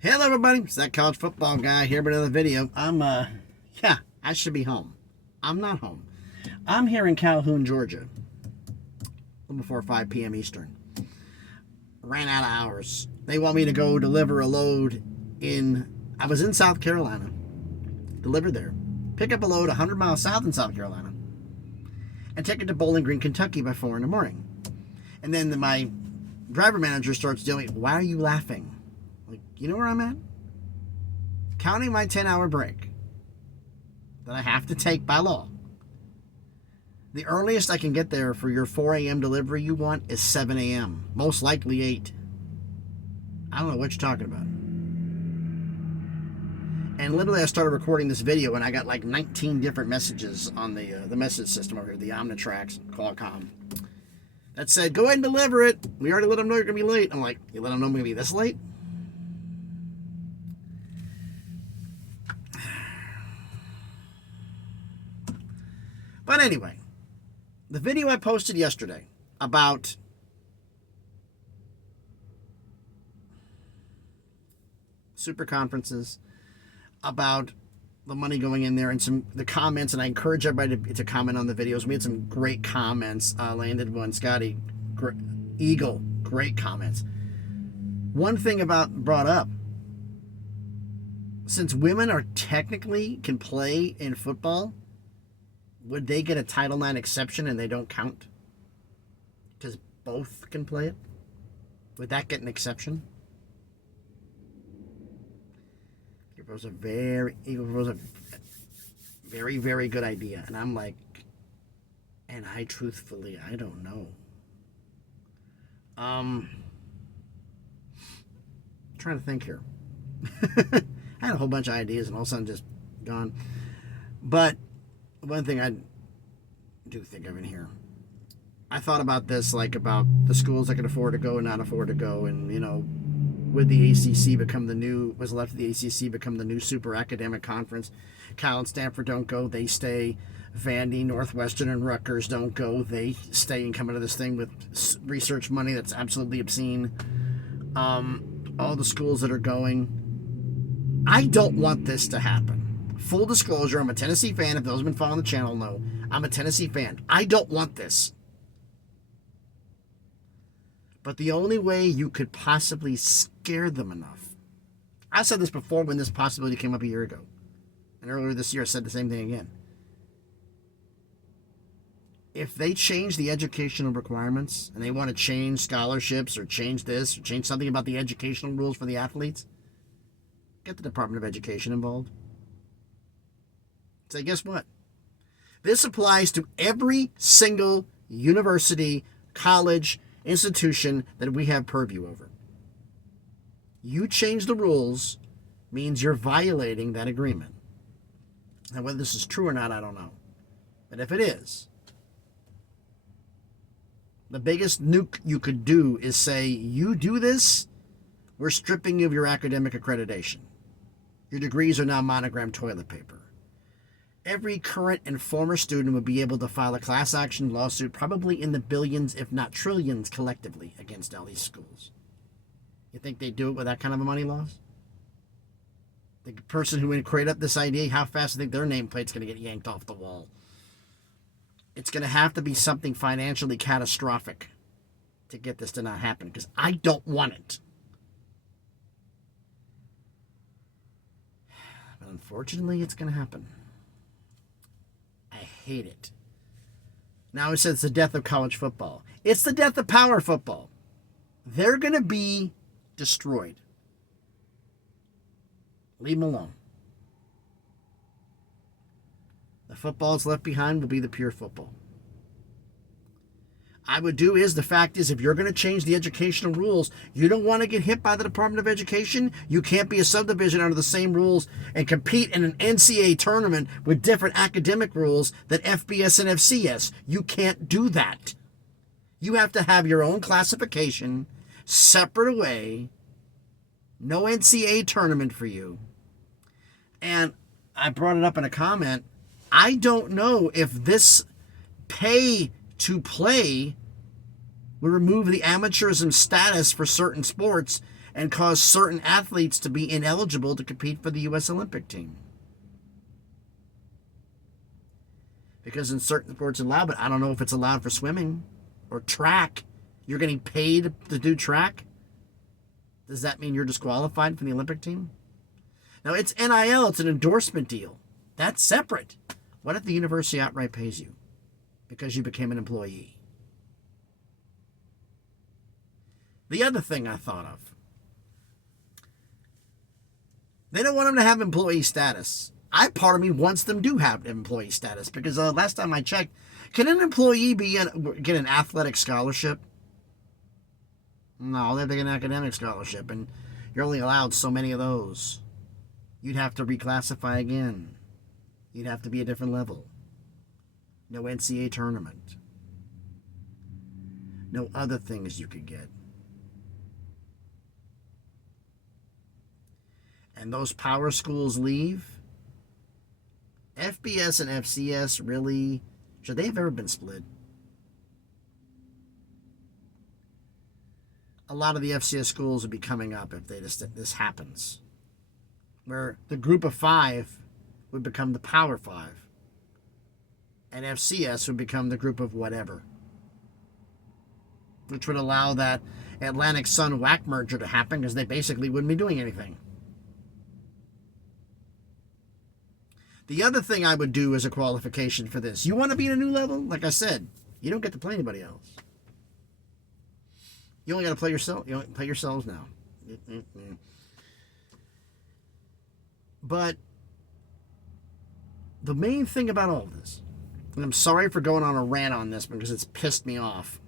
Hello everybody, it's that college football guy here with another video. I should be home. I'm not home. I'm here in Calhoun, Georgia. A little before 5 p.m. Eastern. Ran out of hours. They want me to go deliver a load I was in South Carolina. Delivered there. Pick up a load 100 miles south in South Carolina. And take it to Bowling Green, Kentucky by 4 in the morning. And then my driver manager starts telling me, why are you laughing? Like, you know where I'm at? Counting my 10-hour break that I have to take by law. The earliest I can get there for your 4 a.m. delivery you want is 7 a.m. Most likely 8. I don't know what you're talking about. And literally I started recording this video and I got like 19 different messages on the message system over here, the Omnitrax, Qualcomm, that said, go ahead and deliver it. We already let them know you're going to be late. I'm like, you let them know I'm going to be this late? But anyway, the video I posted yesterday about super conferences, about the money going in there, and the comments, and I encourage everybody to comment on the videos. We had some great comments. Landed one, Scotty, Eagle, great comments. One thing brought up, since women are technically can play in football, would they get a Title IX exception and they don't count? Because both can play it? Would that get an exception? It was a very, very good idea. And I'm like, and I truthfully, I don't know. Trying to think here. I had a whole bunch of ideas and all of a sudden just gone. But one thing I do think of in here, I thought about this, like about the schools that can afford to go and not afford to go, and would the ACC become the new, was left of the ACC become the new super academic conference? Cal and Stanford don't go, they stay. Vandy, Northwestern, and Rutgers don't go, they stay and come into this thing with research money that's absolutely obscene. All the schools that are going, I don't want this to happen. Full disclosure, I'm a Tennessee fan. If those who've been following the channel know, I'm a Tennessee fan. I don't want this. But the only way you could possibly scare them enough. I said this before when this possibility came up a year ago. And earlier this year I said the same thing again. If they change the educational requirements and they want to change scholarships or change this or change something about the educational rules for the athletes, get the Department of Education involved. Say, guess what? This applies to every single university, college, institution that we have purview over. You change the rules means you're violating that agreement. Now, whether this is true or not, I don't know. But if it is, the biggest nuke you could do is say, you do this, we're stripping you of your academic accreditation. Your degrees are now monogrammed toilet paper. Every current and former student would be able to file a class action lawsuit, probably in the billions, if not trillions, collectively against all these schools. You think they'd do it with that kind of a money loss? The person who would create up this idea, how fast do you think their nameplate's going to get yanked off the wall? It's going to have to be something financially catastrophic to get this to not happen, because I don't want it. But unfortunately, it's going to happen. I hate it. Now it says it's the death of college football. It's the death of power football. They're going to be destroyed. Leave them alone. The football that's left behind will be the pure football. The fact is, if you're going to change the educational rules, you don't want to get hit by the Department of Education. You can't be a subdivision under the same rules and compete in an NCAA tournament with different academic rules than FBS and FCS. You can't do that. You have to have your own classification, separate away, no NCAA tournament for you. And I brought it up in a comment. I don't know if this pay to play would remove the amateurism status for certain sports and cause certain athletes to be ineligible to compete for the U.S. Olympic team. Because in certain sports it's allowed, but I don't know if it's allowed for swimming or track. You're getting paid to do track? Does that mean you're disqualified from the Olympic team? Now, it's NIL. It's an endorsement deal. That's separate. What if the university outright pays you because you became an employee? The other thing I thought of, they don't want them to have employee status. Part of me wants them to have employee status because last time I checked, can an employee get an athletic scholarship? No, they have to get an academic scholarship, and you're only allowed so many of those. You'd have to reclassify again. You'd have to be a different level. No NCAA tournament. No other things you could get. And those power schools leave. FBS and FCS really, should they have ever been split? A lot of the FCS schools would be coming up if this happens. Where the group of 5 would become the Power 5. And FCS would become the group of whatever. Which would allow that Atlantic Sun WAC merger to happen because they basically wouldn't be doing anything. The other thing I would do as a qualification for this, you want to be in a new level? Like I said, you don't get to play anybody else. You only got to play yourself. You only play yourselves now. But the main thing about all this, and I'm sorry for going on a rant on this because it's pissed me off.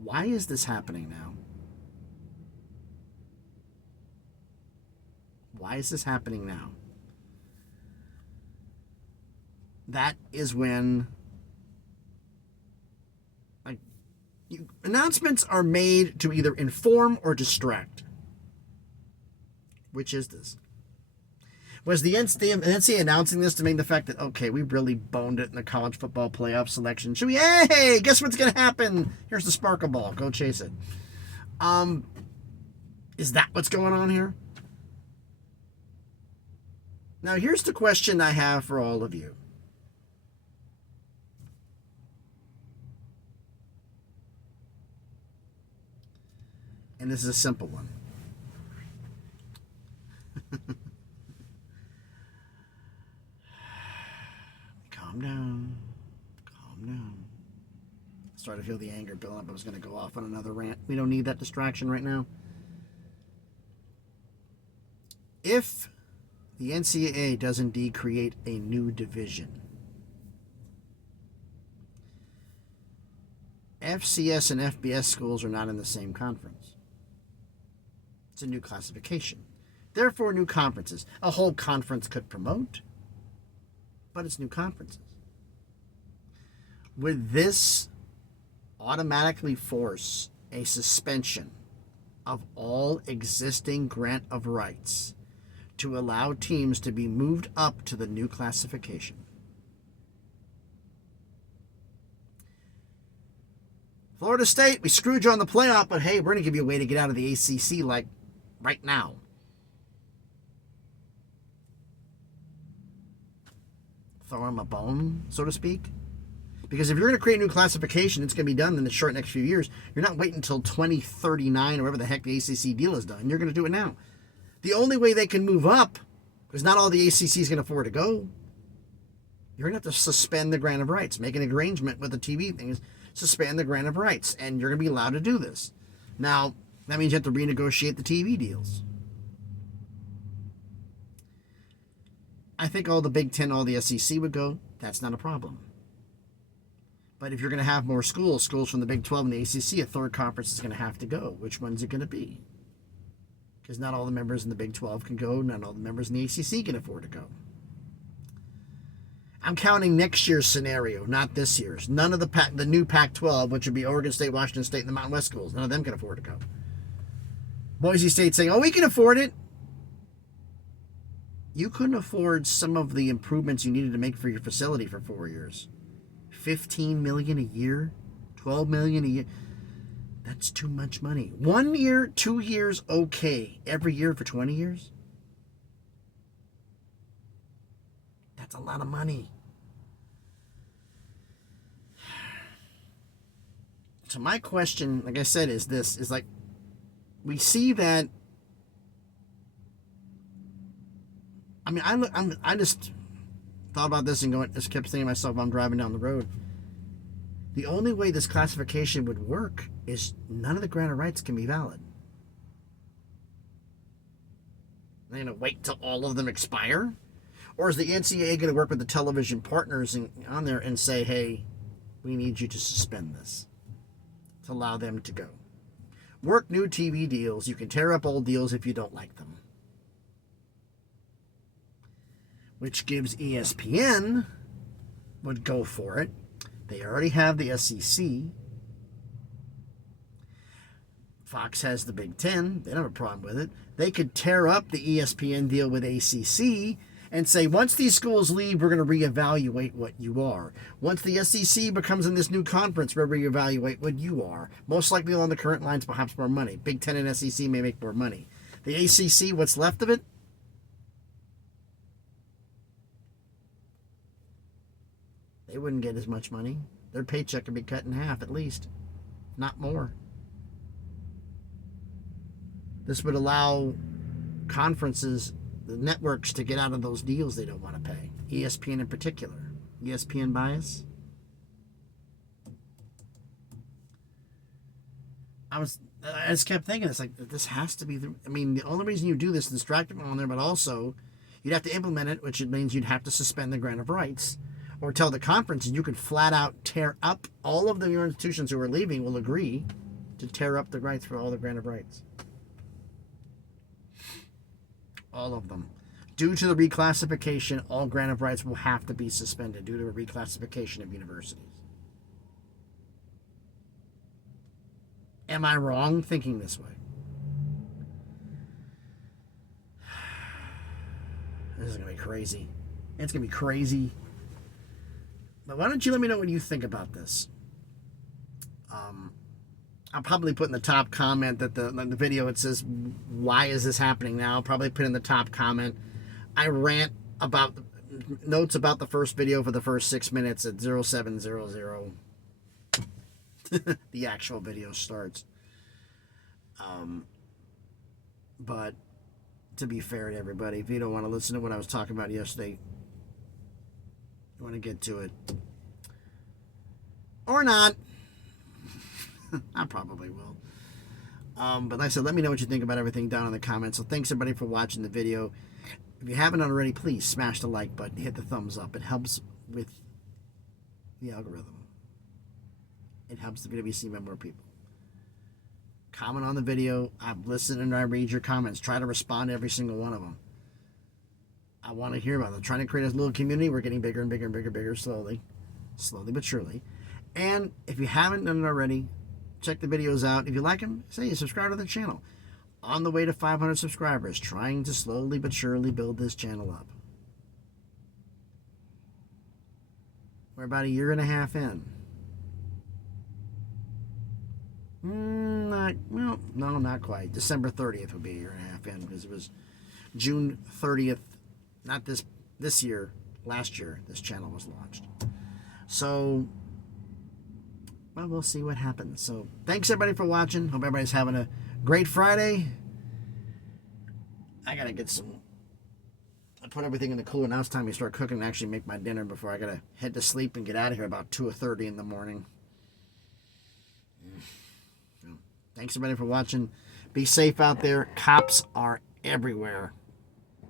Why is this happening now? Why is this happening now? That is when announcements are made to either inform or distract. Which is this? Was the NCAA announcing this to make the fact that, okay, we really boned it in the college football playoff selection? Should we, hey, guess what's going to happen? Here's the sparkle ball. Go chase it. Is that what's going on here? Now, here's the question I have for all of you. And this is a simple one. Calm down. Calm down. I started to feel the anger building up. I was going to go off on another rant. We don't need that distraction right now. If the NCAA does indeed create a new division, FCS and FBS schools are not in the same conference. It's a new classification. Therefore, new conferences. A whole conference could promote, but it's new conferences. Would this automatically force a suspension of all existing grant of rights to allow teams to be moved up to the new classification? Florida State, we screwed you on the playoff, but hey, we're going to give you a way to get out of the ACC like right now. Throw them a bone, so to speak. Because if you're going to create a new classification, it's going to be done in the short next few years. You're not waiting until 2039 or whatever the heck the ACC deal is done. You're going to do it now. The only way they can move up, because not all the ACC is going to afford to go, you're going to have to suspend the grant of rights. Make an arrangement with the TV things, suspend the grant of rights, and you're going to be allowed to do this. Now, that means you have to renegotiate the TV deals. I think all the Big Ten, all the SEC would go. That's not a problem. But if you're going to have more schools from the Big 12 and the ACC, a third conference is going to have to go. Which one's it going to be? Because not all the members in the Big 12 can go. Not all the members in the ACC can afford to go. I'm counting next year's scenario, not this year's. None of the new Pac-12, which would be Oregon State, Washington State, and the Mountain West schools, none of them can afford to go. Boise State saying, oh, we can afford it. You couldn't afford some of the improvements you needed to make for your facility for 4 years. $15 million a year, $12 million a year. That's too much money. 1 year, 2 years, okay. Every year for 20 years? That's a lot of money. So my question, like I said, is this, is like, we see that, I mean, I just thought about this and just kept thinking to myself, I'm driving down the road. The only way this classification would work is none of the grant of rights can be valid. They're going to wait till all of them expire? Or is the NCAA going to work with the television partners on there and say, hey, we need you to suspend this to allow them to go? Work new TV deals. You can tear up old deals if you don't like them. Which gives ESPN would go for it. They already have the SEC. Fox has the Big Ten. They don't have a problem with it. They could tear up the ESPN deal with ACC and say, once these schools leave, we're going to reevaluate what you are. Once the SEC becomes in this new conference, we'll reevaluate what you are. Most likely along the current lines, perhaps more money. Big Ten and SEC may make more money. The ACC, what's left of it? They wouldn't get as much money. Their paycheck would be cut in half at least, not more. This would allow conferences, the networks, to get out of those deals they don't want to pay. ESPN in particular. ESPN bias. I just kept thinking, it's like, this has to be the only reason you do this is distract them on there, but also you'd have to implement it, which means you'd have to suspend the grant of rights. Or tell the conference, and you could flat out tear up, all of your institutions who are leaving will agree to tear up the rights for all the grant of rights. All of them. Due to the reclassification, all grant of rights will have to be suspended due to a reclassification of universities. Am I wrong thinking this way? This is going to be crazy. It's going to be crazy. But why don't you let me know what you think about this? I'll probably put in the top comment that the video, it says, why is this happening now? I'll probably put in the top comment. I rant about notes about the first video for the first 6 minutes at 0700. The actual video starts. But to be fair to everybody, if you don't want to listen to what I was talking about yesterday, you want to get to it. Or not. I probably will. But like I said, let me know what you think about everything down in the comments. So thanks everybody for watching the video. If you haven't already, please smash the like button. Hit the thumbs up. It helps with the algorithm. It helps the video be seen by more people. Comment on the video. I listen and I read your comments. Try to respond to every single one of them. I want to hear about it. I'm trying to create a little community. We're getting bigger and bigger and bigger and bigger slowly. Slowly but surely. And if you haven't done it already, check the videos out. If you like them, say subscribe to the channel. On the way to 500 subscribers. Trying to slowly but surely build this channel up. We're about 1.5 years in. No, not quite. December 30th would be 1.5 years in, because it was June 30th. Not this year, last year, this channel was launched. So, well, we'll see what happens. So, thanks everybody for watching. Hope everybody's having a great Friday. I gotta get I put everything in the cooler. Now it's time to start cooking and actually make my dinner before I gotta head to sleep and get out of here about 2:30 in the morning. So, thanks everybody for watching. Be safe out there. Cops are everywhere.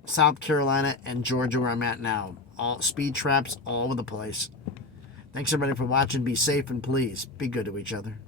South Carolina and Georgia, where I'm at now. All speed traps all over the place. Thanks everybody for watching. Be safe and please be good to each other.